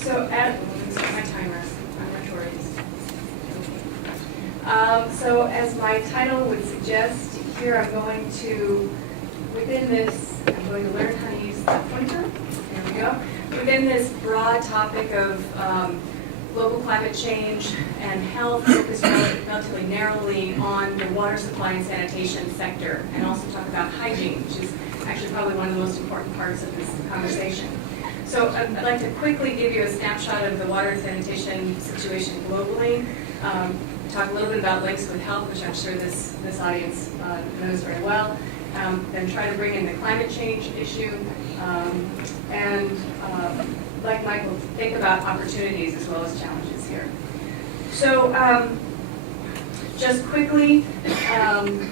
My timer, I'm notorious. So as my title would suggest, here I'm going to, I'm going to learn how to use the pointer. There we go. Within this broad topic of global climate change and health, focus relatively narrowly on the water supply and sanitation sector, and also talk about hygiene, which is actually probably one of the most important parts of this conversation. So I'd like to quickly give you a snapshot of the water and sanitation situation globally, talk a little bit about links with health, which I'm sure this audience knows very well, then try to bring in the climate change issue, and like Michael, think about opportunities as well as challenges here. So just quickly,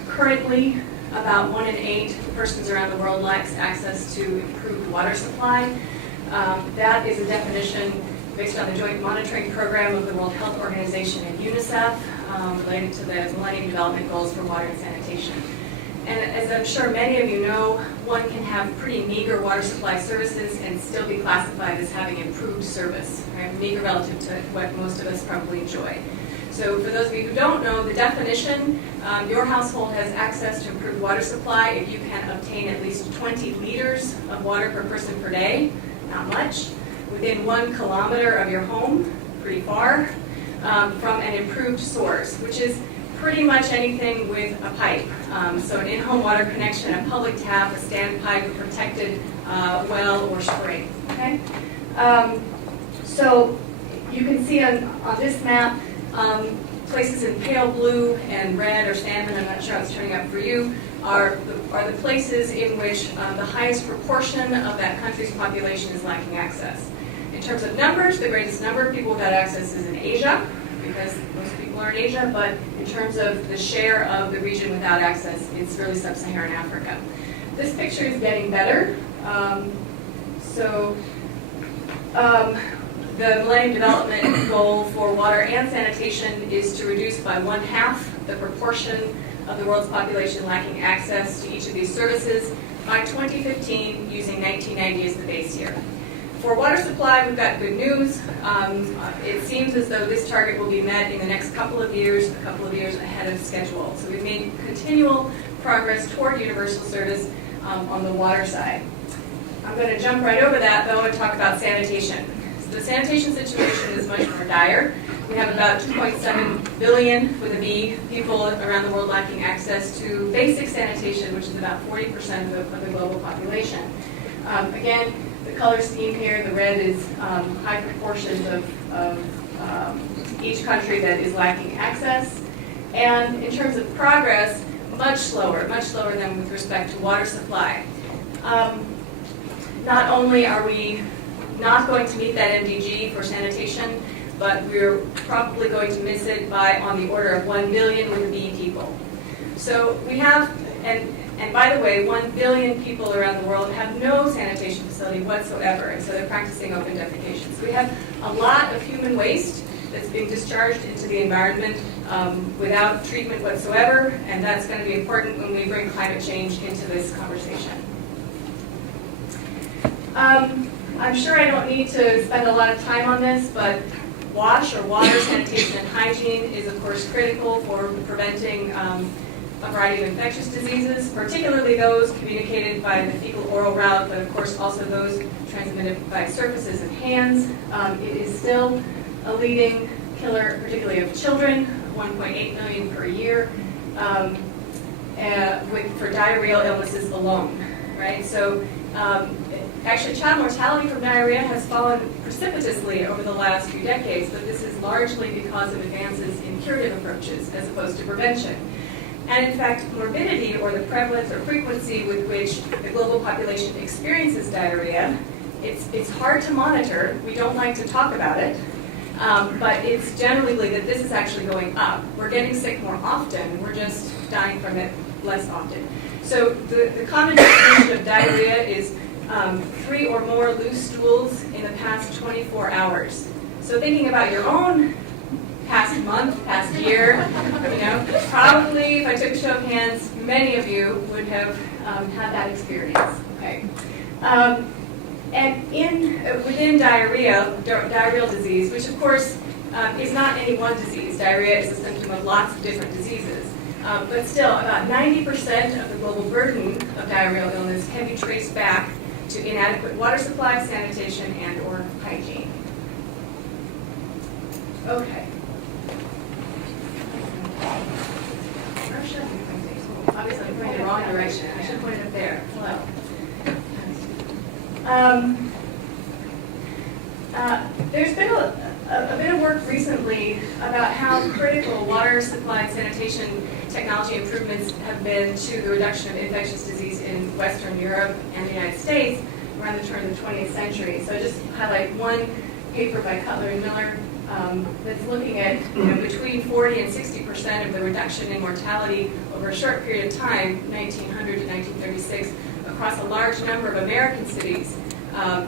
currently about 1 in 8 persons around the world lacks access to improved water supply. That is a definition based on the joint monitoring program of the World Health Organization and UNICEF related to the Millennium Development Goals for water and sanitation. And as I'm sure many of you know, one can have pretty meager water supply services and still be classified as having improved service, right? Meager relative to what most of us probably enjoy. So for those of you who don't know, the definition, your household has access to improved water supply if you can obtain at least 20 liters of water per person per day, not much, within 1 kilometer of your home, pretty far, from an improved source, which is pretty much anything with a pipe. So an in-home water connection, a public tap, a standpipe, a protected well or spring. Okay? So you can see on this map, places in pale blue and red or salmon, I'm not sure how it's turning out for you, are the places in which the highest proportion of that country's population is lacking access. In terms of numbers, the greatest number of people without access is in Asia, because most people are in Asia, but in terms of the share of the region without access, it's really sub-Saharan Africa. This picture is getting better. The Millennium Development Goal for water and sanitation is to reduce by 1/2 the proportion of the world's population lacking access to each of these services by 2015, using 1990 as the base year. For water supply, we've got good news. It seems as though this target will be met in the next couple of years ahead of schedule. So we've made continual progress toward universal service on the water side. I'm going to jump right over that, though, and talk about sanitation. So the sanitation situation is much more dire. We have about 2.7 billion, with a B, people around the world lacking access to basic sanitation, which is about 40% of the global population. Again, the color scheme here, the red is high proportions of each country that is lacking access. And in terms of progress, much slower than with respect to water supply. Not only are we not going to meet that MDG for sanitation, but we're probably going to miss it by on the order of 1 billion with a B people. So we have, and by the way, 1 billion people around the world have no sanitation facility whatsoever, and so they're practicing open defecation. So we have a lot of human waste that's being discharged into the environment without treatment whatsoever, and that's going to be important when we bring climate change into this conversation. I'm sure I don't need to spend a lot of time on this, but WASH, or water, sanitation, and hygiene, is of course critical for preventing a variety of infectious diseases, particularly those communicated by the fecal-oral route, but of course also those transmitted by surfaces and hands. It is still a leading killer, particularly of children, 1.8 million per year, for diarrheal illnesses alone, right? So actually child mortality from diarrhea has fallen precipitously over the last few decades, but this is largely because of advances in curative approaches as opposed to prevention. And in fact, morbidity, or the prevalence or frequency with which the global population experiences diarrhea, it's hard to monitor. We don't like to talk about it, but it's generally believed that this is actually going up. We're getting sick more often. We're just dying from it less often. So the common definition of diarrhea is 3 or more loose stools in the past 24 hours. So thinking about your own past month, past year, probably if I took a show of hands, many of you would have had that experience. Okay. And within diarrheal disease, which of course is not any one disease. Diarrhea is a symptom of lots of different diseases. But still, about 90% of the global burden of diarrheal illness can be traced back to inadequate water supply, sanitation, and or hygiene. Okay. Where should I be pointing? Obviously, I'm pointing the wrong direction. I should point it up there. Hello. There's been a bit of work recently about how critical water supply and sanitation technology improvements have been to the reduction of infectious disease in Western Europe and the United States around the turn of the 20th century. So I just highlight one paper by Cutler and Miller that's looking at between 40 and 60% of the reduction in mortality over a short period of time, 1900 to 1936, across a large number of American cities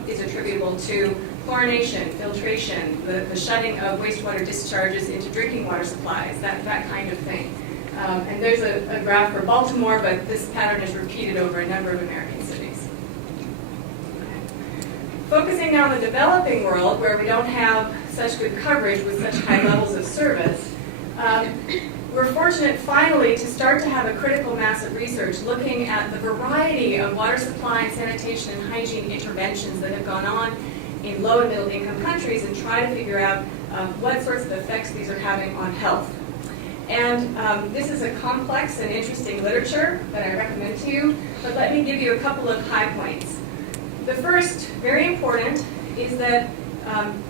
is attributable to chlorination, filtration, the shutting of wastewater discharges into drinking water supplies, that kind of thing. And there's a graph for Baltimore, but this pattern is repeated over a number of American cities. Okay. Focusing now on the developing world, where we don't have such good coverage with such high levels of service, we're fortunate finally to start to have a critical mass of research looking at the variety of water supply and sanitation and hygiene interventions that have gone on in low and middle income countries and try to figure out what sorts of effects these are having on health. And this is a complex and interesting literature that I recommend to you, but let me give you a couple of high points. The first, very important, is that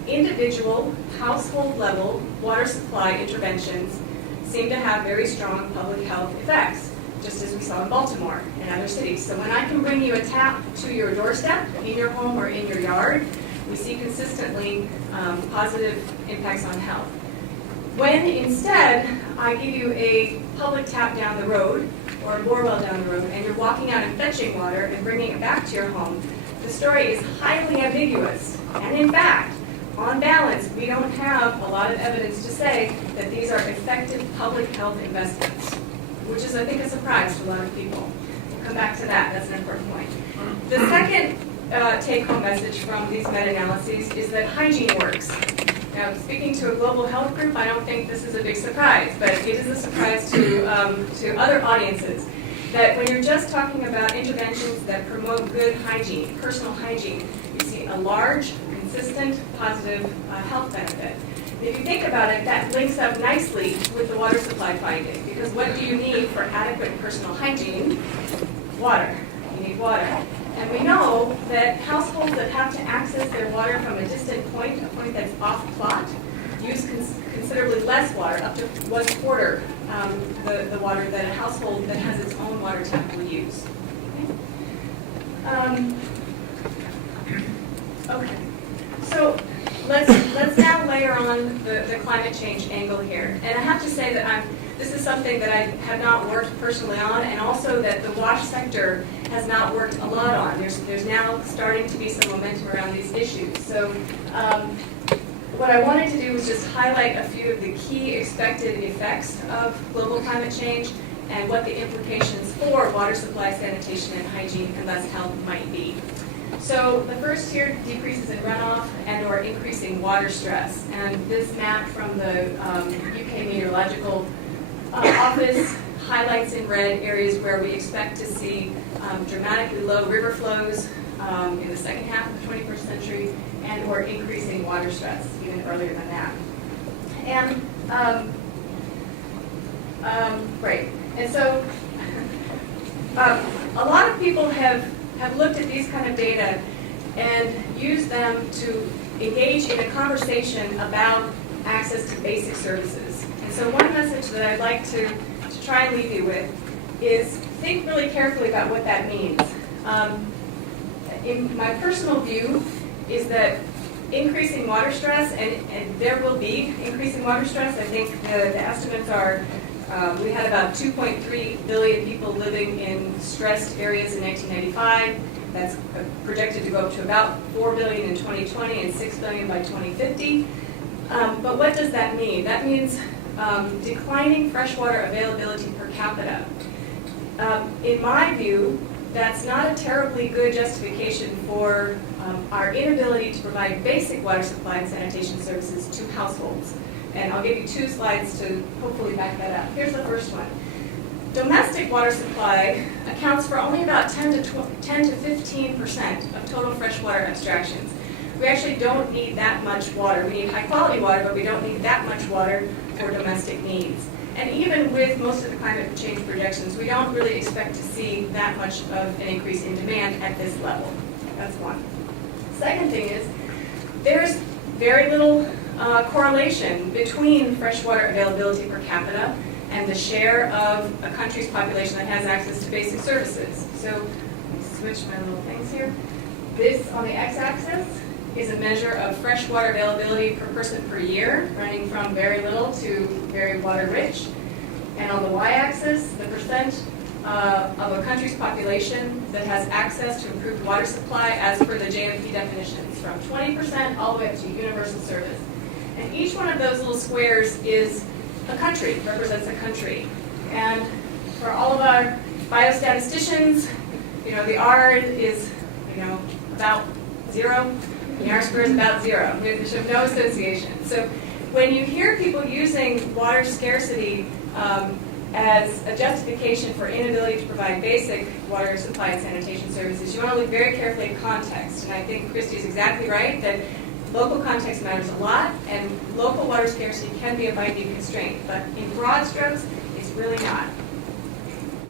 individual, household-level water supply interventions seem to have very strong public health effects, just as we saw in Baltimore and other cities. So when I can bring you a tap to your doorstep, in your home or in your yard, we see consistently positive impacts on health. When instead I give you a public tap down the road or a borewell down the road and you're walking out and fetching water and bringing it back to your home, the story is highly ambiguous. And in fact, on balance, we don't have a lot of evidence to say that these are effective public health investments, which is, I think, a surprise to a lot of people. We'll come back to that. That's an important point. The second take-home message from these meta-analyses is that hygiene works. Now, speaking to a global health group, I don't think this is a big surprise, but it is a surprise to other audiences that when you're just talking about interventions that promote good hygiene, personal hygiene, you see a large, consistent, positive health benefit. And if you think about it, that links up nicely with the water supply finding, because what do you need for adequate personal hygiene? Water. You need water. And we know that households that have to access their water from a distant point, a point that's off plot, use considerably less water, up to 1/4 the water that a household that has its own water tap will use. Okay. So let's now layer on the climate change angle here. And I have to say that this is something that I have not worked personally on, and also that the WASH sector has not worked a lot on. There's now starting to be some momentum around these issues. So what I wanted to do was just highlight a few of the key expected effects of global climate change and what the implications for water supply, sanitation, and hygiene and thus health might be. So the first here, decreases in runoff and or increasing water stress. And this map from the UK Meteorological Office highlights in red areas where we expect to see dramatically low river flows in the second half of the 21st century and or increasing water stress even earlier than that. And right. And so a lot of people have looked at these kind of data and used them to engage in a conversation about access to basic services. And so one message that I'd like to try and leave you with is think really carefully about what that means. In my personal view is that increasing water stress, and there will be increasing water stress. I think the estimates are we had about 2.3 billion people living in stressed areas in 1995. That's projected to go up to about 4 billion in 2020 and 6 billion by 2050. But what does that mean? That means declining freshwater availability per capita. In my view, that's not a terribly good justification for our inability to provide basic water supply and sanitation services to households. And I'll give you 2 slides to hopefully back that up. Here's the first one. Domestic water supply accounts for only about 10 to 15% of total freshwater abstractions. We actually don't need that much water. We need high quality water, but we don't need that much water for domestic needs. And even with most of the climate change projections, we don't really expect to see that much of an increase in demand at this level. That's one. Second thing is, there's very little correlation between freshwater availability per capita and the share of a country's population that has access to basic services. So let me switch my little things here. This on the x-axis is a measure of freshwater availability per person per year, running from very little to very water rich. And on the y-axis, the percent of a country's population that has access to improved water supply as per the JMP definitions, from 20% all the way up to universal service. And each one of those little squares is a country, represents a country. And for all of our biostatisticians, the R is, about 0. The R square is about 0. There's no association. So when you hear people using water scarcity as a justification for inability to provide basic water supply and sanitation services, you want to look very carefully at context. And I think Christy is exactly right that local context matters a lot, and local water scarcity can be a binding constraint. But in broad strokes, it's really not.